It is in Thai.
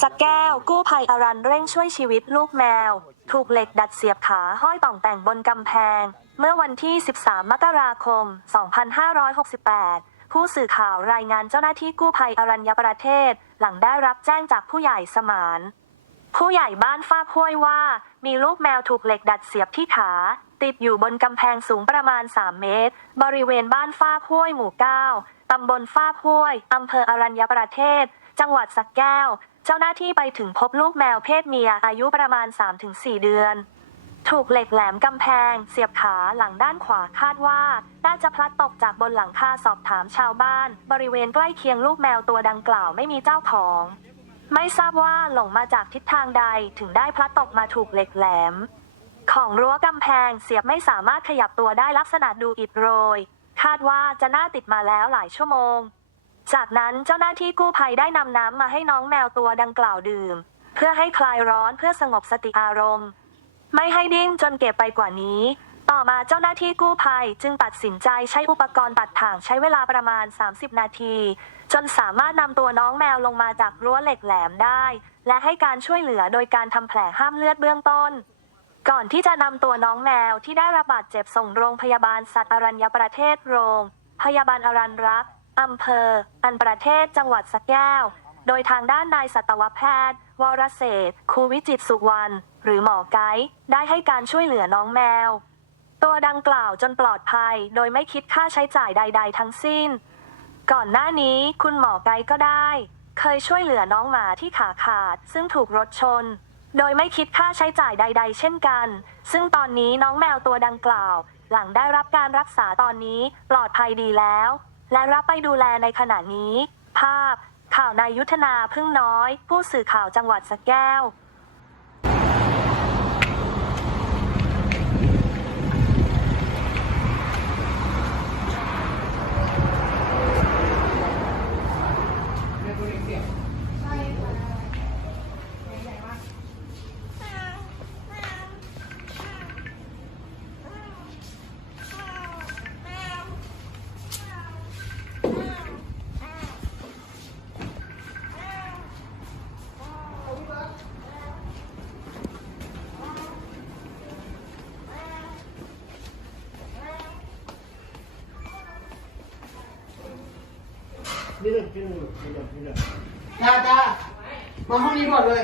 สักแก้วกู้ภัยอารันเร่งช่วยชีวิตลูกแมว ถูกเหล็กดัดเสียบขาห้อยต่องแต่งบนกำแพง เมื่อวันที่ 13 มกราคม 2568 ผู้สื่อข่าวรายงานเจ้าหน้าที่กู้ภัยอารัญญประเทศ หลังได้รับแจ้งจากผู้ใหญ่สมาน ผู้ใหญ่บ้านฟากห้วยว่า มีลูกแมวถูกเหล็กดัดเสียบที่ขา ติดอยู่บนกำแพงสูงประมาณ 3 เมตร บริเวณบ้านฟากห้วยหมู่ 9 ตำบลฟากห้วย อำเภออรัญญประเทศ จังหวัดสักแก้ว เจ้าหน้าที่ไปถึงพบลูกแมวเพศเมียอายุประมาณ 3-4 เดือน ถูกเหล็กแหลมกำแพง เสียบขาหลังด้านขวาคาดว่า น่าจะพลัดตกจากบนหลังคาสอบถามชาวบ้าน บริเวณใกล้เคียงลูกแมวตัวดังกล่าวไม่มีเจ้าของ ไม่ทราบว่าหลงมาจากทิศทางใดถึงได้พลัดตกมาถูกเหล็กแหลม ของรั้วกำแพงเสียบไม่สามารถขยับตัวได้ลักษณะดูอิดโรย คาดว่าจะน่าติดมาแล้วหลายชั่วโมง จากนั้นเจ้าหน้าที่กู้ภัยได้นำน้ำมาให้น้องแมวตัวดังกล่าวดื่ม เพื่อให้คลายร้อนเพื่อสงบสติอารมณ์ ไม่ให้ดิ้นจนเก็บไปกว่านี้ ต่อมาเจ้าหน้าที่กู้ภัยจึงตัดสินใจใช้อุปกรณ์ตัดถ่างใช้เวลาประมาณ 30 นาที จนสามารถนำตัวน้องแมวลงมาจากรั้วเหล็กแหลมได้ และให้การช่วยเหลือโดยการทำแผลห้ามเลือดเบื้องต้น ก่อนที่จะนำตัวน้องแมวที่ได้รับบาดเจ็บส่งโรงพยาบาลสัตว์อรัญญประเทศโรง พยาบาลอรัญรักษ์อำเภอ อันประเทศจังหวัดสแก้ว โดยทางด้านนายสัตวแพทย์ วรเศษคูวิจิตสุวรรณหรือหมอไกด์ได้ให้การช่วยเหลือน้องแมว ตัวดังกล่าวจนปลอดภัย โดยไม่คิดค่าใช้จ่ายใด ๆ ทั้งสิ้น ก่อนหน้านี้คุณหมอไกก็ได้ เคยช่วยเหลือน้องหมาที่ขาขาด ซึ่งถูกรถชน โดยไม่คิดค่าใช้จ่ายใด ๆ เช่นกัน ซึ่งตอนนี้น้องแมวตัวดังกล่าว หลังได้รับการรักษาตอนนี้ปลอดภัยดีแล้ว และรับไปดูแลในขณะนี้ ภาพ ข่าวนายยุทธนาพึ่งน้อย ผู้สื่อข่าวจังหวัดสะแก้ว นี่เลยนี่เลยนี่เลยนี่เลยจ้าตามาห้องนี้หมดเลย